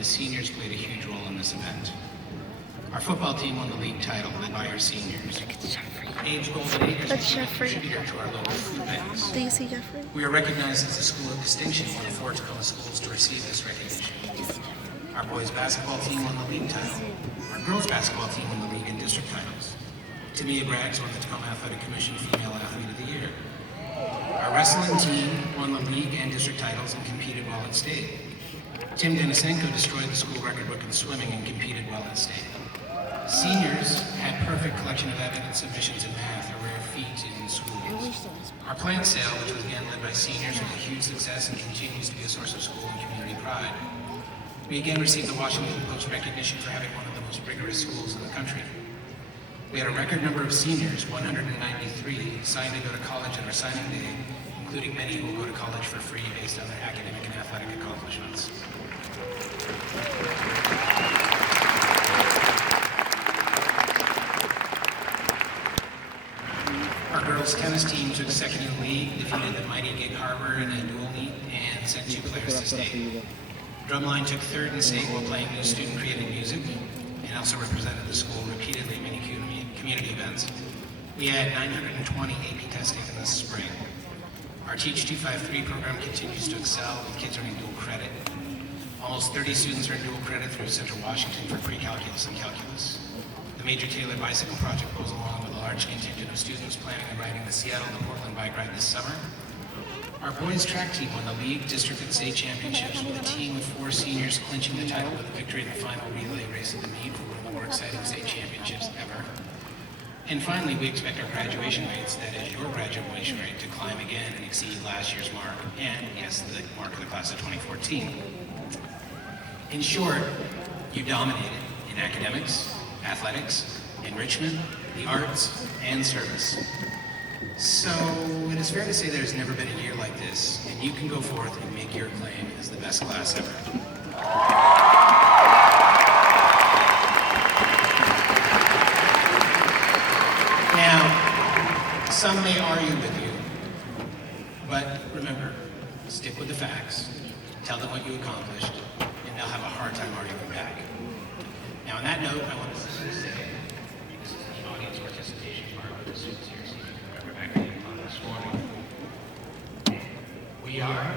the seniors played a huge role in this event. Our football team won the league title led by our seniors. Abe's Golden Acres became a contributor to our local food banks. Do you see Jeffrey? We are recognized as a school of distinction, one of 4 Tacoma schools to receive this recognition. Our boys basketball team won the league title. Our girls basketball team won the league and district titles. Tamia Braggs won the Tacoma Athletic Commission Female Athlete of the Year. Our wrestling team won the league and district titles and competed well at state. Tim Denisenko destroyed the school record book in swimming and competed well at state. Seniors had perfect collection of evidence submissions in math, a rare feat in schools. Our plant sale, which was again led by seniors, was a huge success and continues to be a source of school and community pride. We again received the Washington Post recognition for having one of the most rigorous schools in the country. We had a record number of seniors, 193, signed to go to college on our signing day, including many who will go to college for free based on their academic and athletic accomplishments. Our girls tennis team took second in the league, defeated the mighty Gig Harbor in a dual meet, and sent 2 players to state. Drumline took third in state while playing new student-created music, and also represented the school repeatedly at many community events. We had 920 AP testing in this spring. Our Teach 253 program continues to excel with kids earning dual credit. Almost 30 students earn dual credit through Central Washington for pre-calculus and calculus. The Major Taylor Bicycle Project goes along with a large contingent of students planning on riding the Seattle to Portland bike ride this summer. Our boys track team won the league, district, and state championships with a team of 4 seniors clinching the title with a victory in the final relay race of the meet for one of the more exciting state championships ever. And finally, we expect our graduation rates, that is your graduation rate, to climb again and exceed last year's mark, and yes, the mark of the class of 2014. In short, you dominated in academics, athletics, enrichment, the arts, and service. So it is fair to say there's never been a year like this, and you can go forth and make your claim as the best class ever. Now, some may argue with you, but remember, stick with the facts, tell them what you accomplished, and they'll have a hard time arguing back. Now, on that note, I want to say, this is the audience participation part of the students here, so you can remember back on this morning. We are.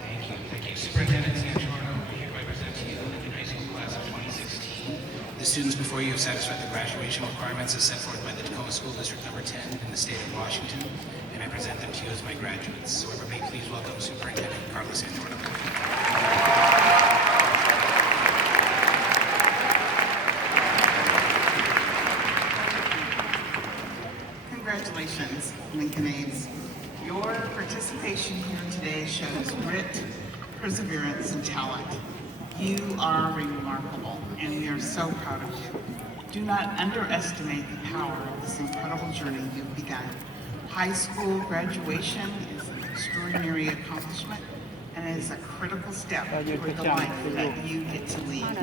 Thank you. Superintendent Santorno, we hereby present to you the Lincoln High School class of 2016. The students before you have satisfied the graduation requirements as set forth by the Tacoma School District Number 10 in the state of Washington, and I present them to you as my graduates. So everybody please welcome Superintendent Carlos Santorno. Congratulations, Lincolnades. Your participation here today shows grit, perseverance, and talent. You are remarkable, and we are so proud of you. Do not underestimate the power of this incredible journey you've begun. High school graduation is an extraordinary accomplishment, and it is a critical step toward the life that you get to lead.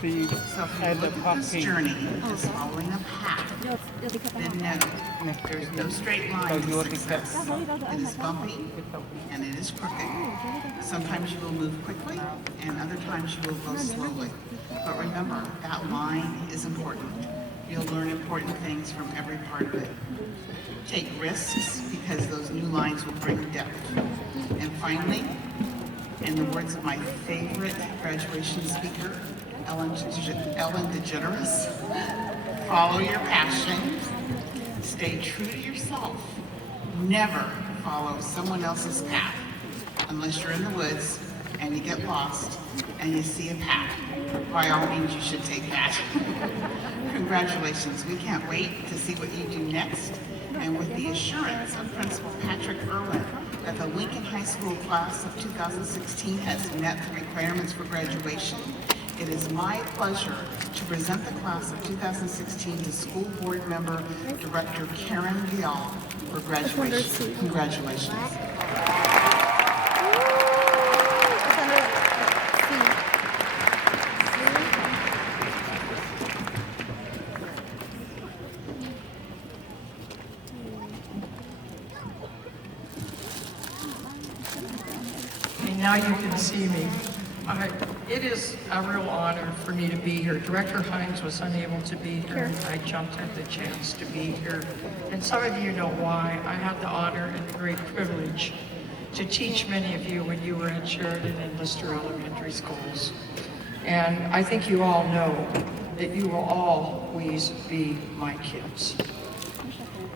So if you look at this journey as following a path, then know there's no straight line to success. It is bumpy and it is crooked. Sometimes you will move quickly and other times you will go slowly. But remember, that line is important. You'll learn important things from every part of it. Take risks because those new lines will bring depth. And finally, in the words of my favorite graduation speaker, Ellen DeGeneres, follow your passion, stay true to yourself, never follow someone else's path unless you're in the woods and you get lost and you see a path. By all means, you should take that. Congratulations. We can't wait to see what you do next. And with the assurance of Principal Patrick Irwin that the Lincoln High School class of 2016 has met the requirements for graduation, it is my pleasure to present the class of 2016 to School Board Member Director Karen Vial for graduation. Congratulations. now you can see me. It is a real honor for me to be here. Director Hines was unable to be here, and I jumped at the chance to be here. And some of you know why. I had the honor and the great privilege to teach many of you when you were at Sheridan and Lister Elementary Schools. And I think you all know that you will always be my kids.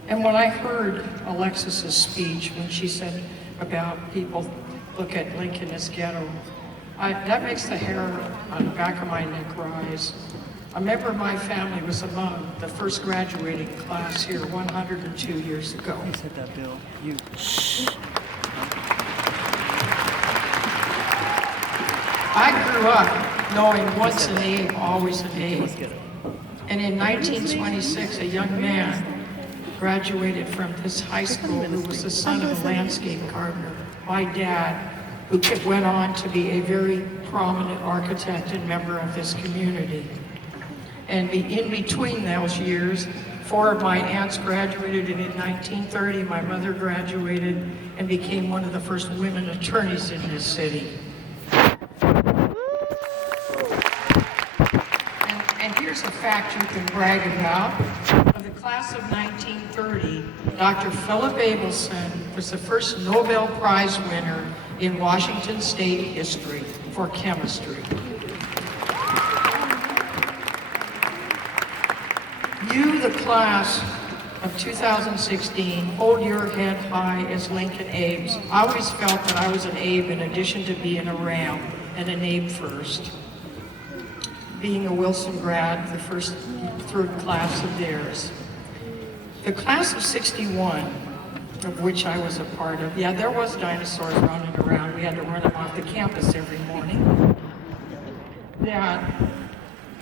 And when I heard Alexis's speech, when she said about people look at Lincoln as ghetto, that makes the hair on the back of my neck rise. A member of my family was among the first graduating class here 102 years ago. Who said that, Bill? You. I grew up knowing once an Abe, always an Abe. Let's get it. And in 1926, a young man graduated from this high school who was the son of a landscape gardener. My dad, who went on to be a very prominent architect and member of this community. And in between those years, 4 of my aunts graduated, and in 1930, my mother graduated and became one of the first women attorneys in this city. And here's a fact you can brag about. Of the class of 1930, Dr. Philip Abelson was the first Nobel Prize winner in Washington State history for chemistry. You, the class of 2016, hold your head high as Lincoln Abes. I always felt that I was an Abe in addition to being a Ram and an Abe first. Being a Wilson grad, the first third class of theirs. The class of 61, of which I was a part of, yeah, there was dinosaurs running around. We had to run them off the campus every morning. That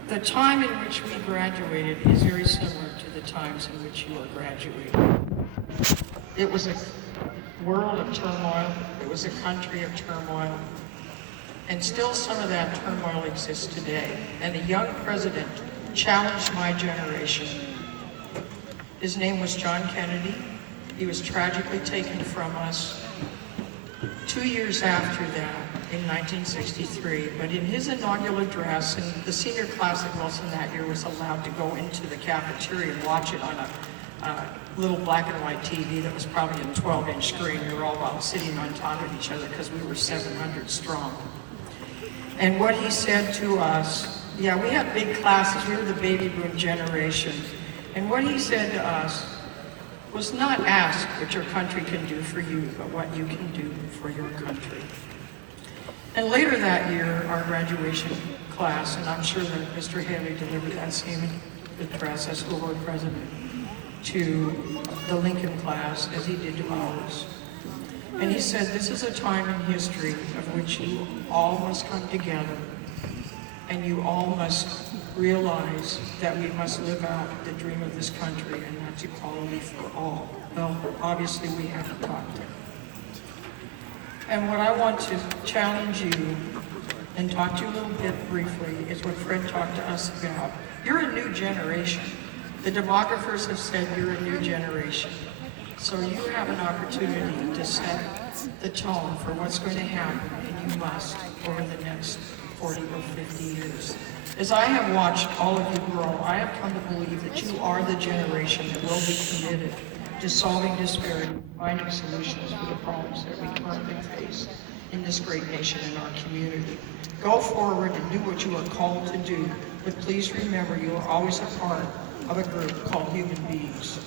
the time in which we graduated is very similar to the times in which you are graduating. It was a world of turmoil. It was a country of turmoil. And still some of that turmoil exists today. And a young president challenged my generation. His name was John Kennedy. He was tragically taken from us 2 years after that, in 1963. But in his inaugural address, and the senior class at Wilson that year was allowed to go into the cafeteria and watch it on a little black and white TV that was probably a 12-inch screen. We were all about sitting on top of each other because we were 700 strong. And what he said to us, yeah, we had big classes. We were the baby boom generation. And what he said to us was not ask what your country can do for you, but what you can do for your country. And later that year, our graduation class, and I'm sure that Mr. Haley delivered that same address as school board president to the Lincoln class as he did to ours. And he said, this is a time in history of which you all must come together, and you all must realize that we must live out the dream of this country, and that's equality for all. Well, obviously we haven't got there. And what I want to challenge you and talk to you a little bit briefly is what Fred talked to us about. You're a new generation. The demographers have said you're a new generation. So you have an opportunity to set the tone for what's going to happen, and you must, over the next 40 or 50 years. As I have watched all of you grow, I have come to believe that you are the generation that will be committed to solving disparity, finding solutions for the problems that we currently face in this great nation and our community. Go forward and do what you are called to do, but please remember you are always a part of a group called human beings.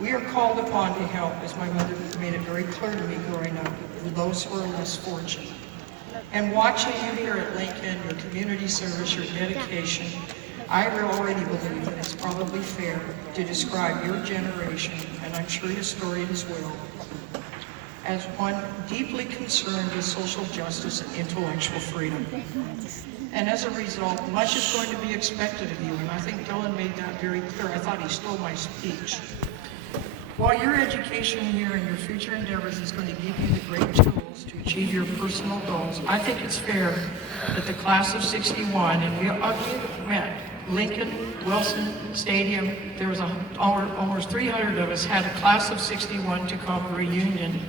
We are called upon to help, as my mother made it very clear to me growing up, for those who are less fortunate. And watching you here at Lincoln, your community service, your dedication, I already believe that it's probably fair to describe your generation, and I'm sure historians will, as one deeply concerned with social justice and intellectual freedom. And as a result, much is going to be expected of you, and I think Dylan made that very clear. I thought he stole my speech. While your education here and your future endeavors is going to give you the great tools to achieve your personal goals, I think it's fair that the class of 61, and we met Lincoln, Wilson Stadium, there was almost 300 of us, had a class of 61 to come, a reunion,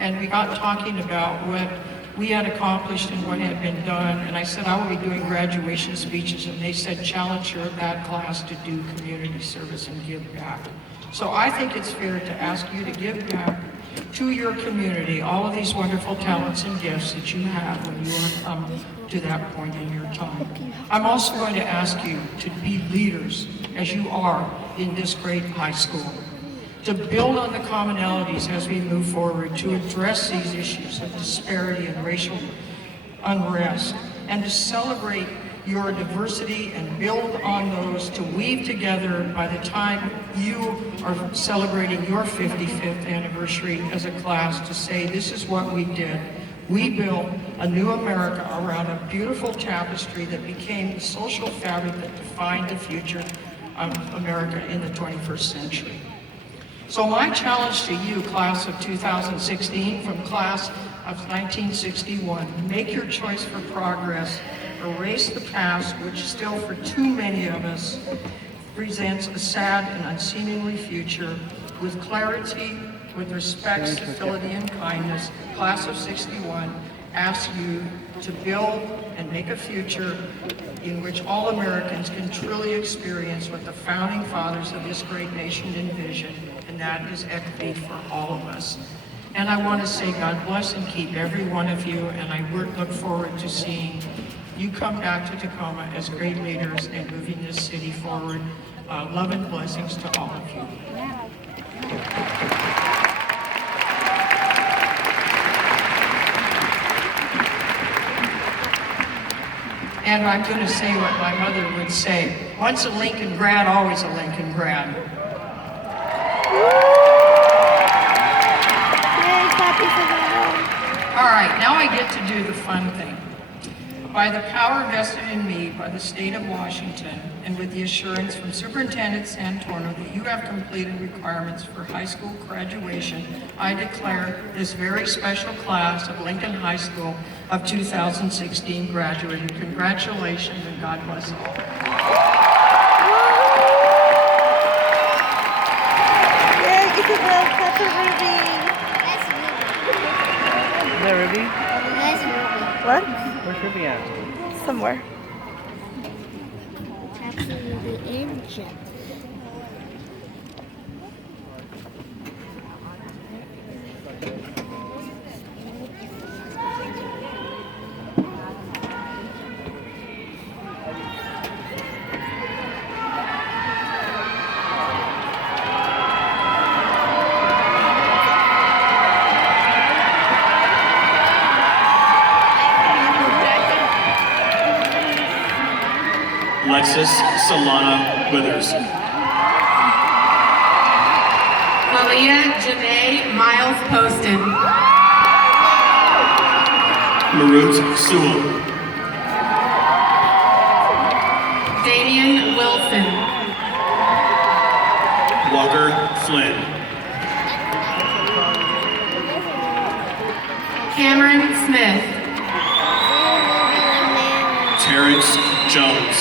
and we got talking about what we had accomplished and what had been done. And I said, I will be doing graduation speeches. And they said, challenge that class to do community service and give back. So I think it's fair to ask you to give back to your community all of these wonderful talents and gifts that you have when you are to that point in your time. I'm also going to ask you to be leaders, as you are in this great high school, to build on the commonalities as we move forward, to address these issues of disparity and racial unrest, and to celebrate your diversity and build on those to weave together by the time you are celebrating your 55th anniversary as a class to say, this is what we did. We built a new America around a beautiful tapestry that became the social fabric that defined the future of America in the 21st century. So my challenge to you, class of 2016, from class of 1961, make your choice for progress. Erase the past, which still for too many of us presents a sad and unseemly future. With clarity, with respect, civility, and kindness, class of 61 asks you to build and make a future in which all Americans can truly experience what the founding fathers of this great nation envisioned, and that is equity for all of us. And I want to say God bless and keep every one of you, and I look forward to seeing you come back to Tacoma as great leaders and moving this city forward. Love and blessings to all of you. And I'm going to say what my mother would say. Once a Lincoln grad, always a Lincoln grad. All right, now I get to do the fun thing. By the power vested in me by the state of Washington, and with the assurance from Superintendent Santorno that you have completed requirements for high school graduation, I declare this very special class of Lincoln High School of 2016 graduated. Congratulations and God bless you. Yeah, Isabel, that's a Ruby. Is that Ruby? That's Ruby. What? Where's Ruby at? Somewhere. Absolutely engine. Alexis Solana Withers. Malia Janae Miles Poston. Marut Sewell. Damian Wilson. Walker Flynn. Cameron Smith. Terrence Jones.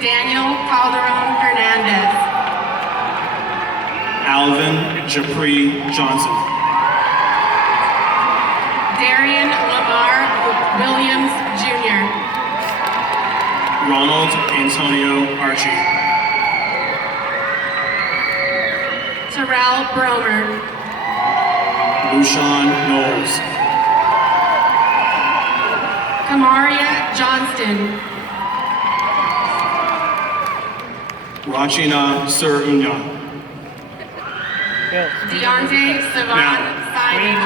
Daniel Calderon Hernandez. Alvin Japri Johnson. Darian Lamar Williams Jr. Ronald Antonio Archie. Terrell Bromer. Lushan Knowles. Kamaria Johnston. Rachina Sir Unya. Yes. Deontay Savan Now. Siding.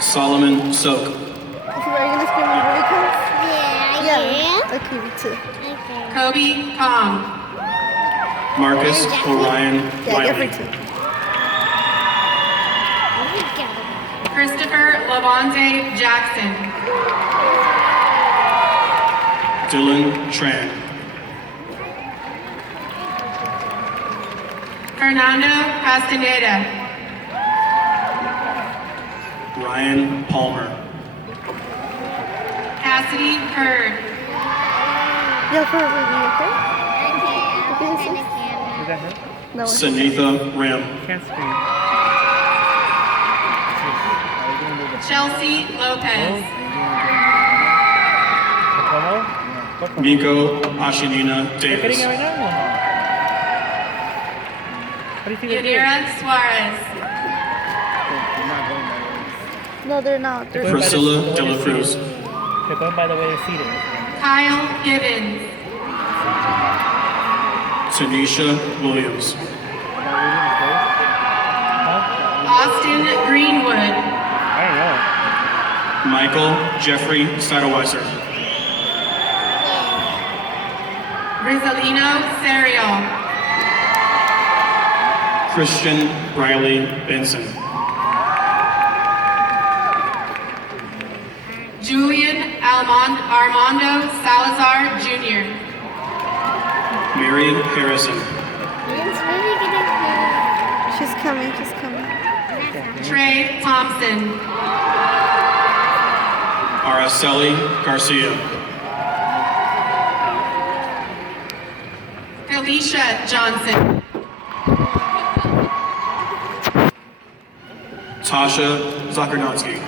Solomon Soak. Is he ready to scream when Ruby comes? Yeah, Okay, me too. Okay. Kobe Kong. Marcus Orion Yeah, you're Wiley. free too. Christopher Lavonte Jackson. Dylan Tran. Fernando Castaneda. Ryan Palmer. Cassidy Hurd. Yeah, for Ruby, okay? Okay, I'll Okay, send a Is camera. that her? No. Sunitha Rim. Can't scream. Chelsea Lopez. ¿Cómo? Miko Ashanina ¿Qué quieren Davis. que bailamos? What do you think they're doing? Yadira Suarez. No, they're not. They're Priscilla De La Cruz. They're going by the way they're seated. Kyle Gibbons. Tanisha Williams. Huh? Austin Greenwood. I don't know. Michael Jeffrey Sadoweiser. Rizalino Serial. Christian Riley Benson. Julian Armando Salazar Jr. Mary Harrison. It's really gonna She's coming. She's coming. Trey Thompson. Araceli Garcia. Felicia Johnson. Tasha Zakarnatsky.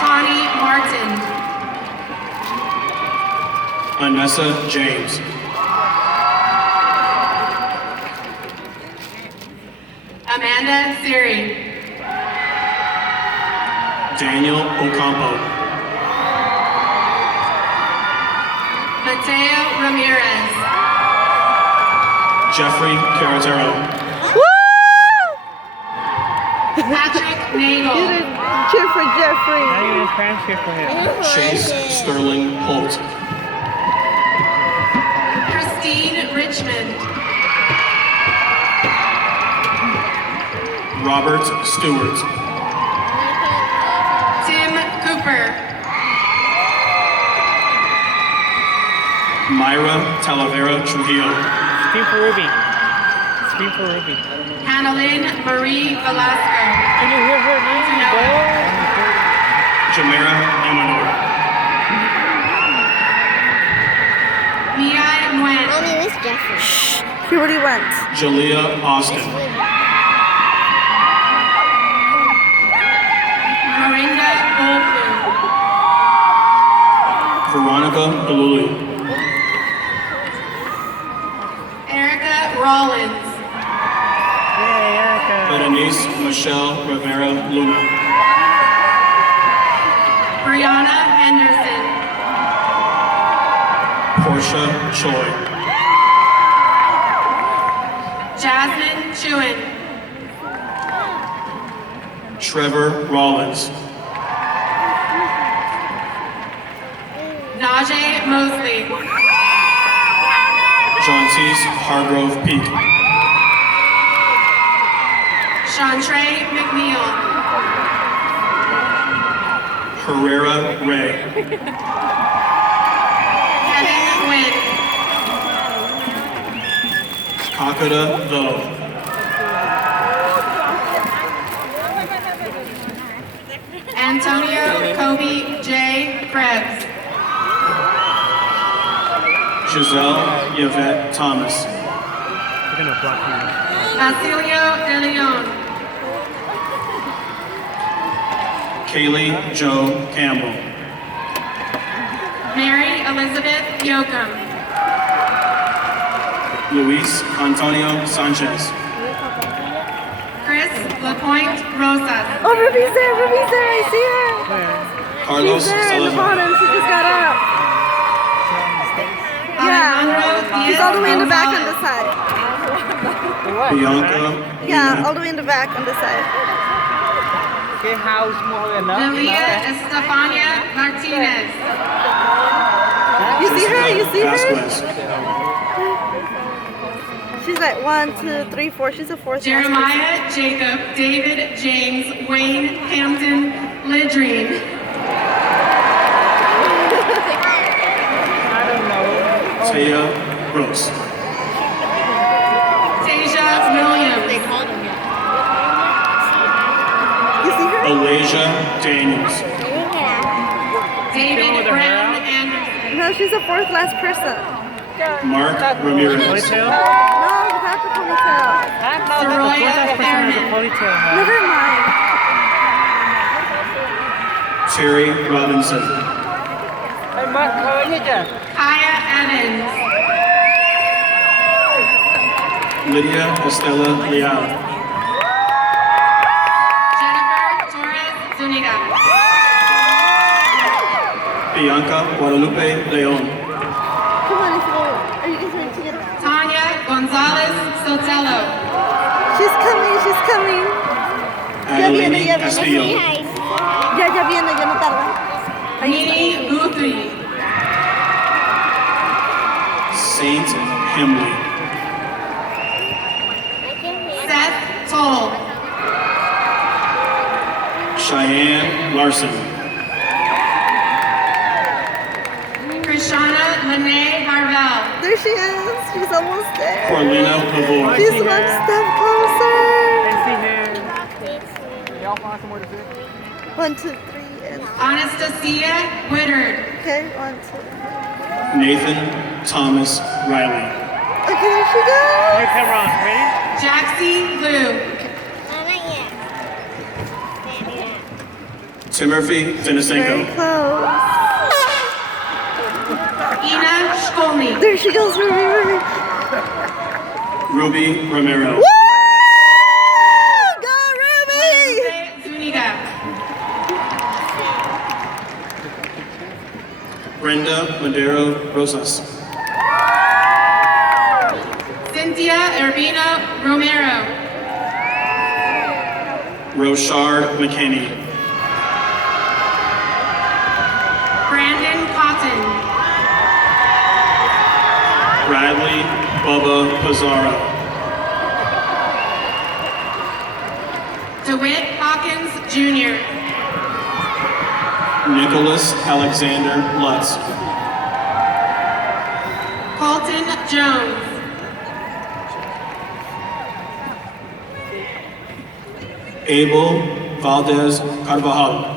Tani Martin. Anessa James. Amanda Siri. Daniel Ocampo. Mateo Ramirez. Jeffrey Caratero. Patrick You Nagel. did cheer for Jeffrey. Now you're going to transfer for him. Chase Sterling Holt. Christine Richmond. Robert Stewart. Tim Cooper. Myra Talavera Trujillo. Scream for Ruby. Scream for Ruby. Annalyn Marie Velasco. Can you hear her name, bro? Jamera Amador. Mia Nguyen. Mommy, where's Jeffrey? He already went. Jalea Austin. Marinda Goldblum. Veronica Galuli. Erica Rollins. Yeah, Erica. Berenice Michelle Rivera Luna. Brianna Henderson. Portia Choi. Jasmine Chewin. Trevor Rollins. Najee Mosley. Johntees Hargrove Peak. Chantre McNeil. Herrera Ray. Kevin Nguyen. Kakada Tho. Antonio Kobe J. Krebs. Giselle Yvette Thomas. You're going to block me. Basilio De Leon. Kaylee Joe Campbell. Mary Elizabeth Yoakum. Luis Antonio Sanchez. Chris LaPointe Rosas. Oh, Ruby's there. Ruby's there. I see her. Carlos She's there in the Salazar. bottom. She just got up. Alejandro She's all the way in the back on Diaz the side. Bianca. Yeah, all the way in the back on the side. ¿Qué house mo Lilia Estefania Martinez. You see her? You see her? Vasquez. She's like 1, 2, 3, 4. She's a fourth. Jeremiah Jacob, David James, Wayne Hampton Lidreen. Taya Brooks. Tasia Williams. You see her? Alasia Daniels. David Brown Anderson. No, she's a fourth last person. Mark Ramirez. Ponytail? No, not the ponytail. Soroya What person has a Fairman. ponytail hat? Never mind. Terry Robinson. Hey, Mark, how are you doing? Kaya Evans. Lydia Estela Leal. Jennifer Torres Zuniga. Bianca Guadalupe Leon. Come on, let's go. Are you guys ready to get up? Tanya Gonzalez Sotelo. She's coming, she's coming. Adelini ya viene. Castillo. Ya viene, ya no tarda. Nini Guthrie. Saint Himley. Seth Toll. Cheyenne Larson. Krishana Lene Harvell. There she is. She's almost there. Corlina Lavore. She's one step closer. I see him. Y'all find somewhere to sit? 1, 2, 3, and Anastasia Whittard. okay, 1, 2. Nathan Thomas Riley. Okay, there she goes. Here, camera on. Ready? Jaxie Liu. Timothy Very Denisenko. close. Ina Shkolny. There she goes, Ruby. Ruby Romero. Woo! Go, Ruby! Zuniga. Brenda Madero Rosas. Cynthia Urbina Romero. Rochard McKinney. Brandon Cotton. Bradley Bubba Pizarro. DeWitt Hawkins Jr. Nicholas Alexander Lutz. Colton Jones. Abel Valdez Carvajal.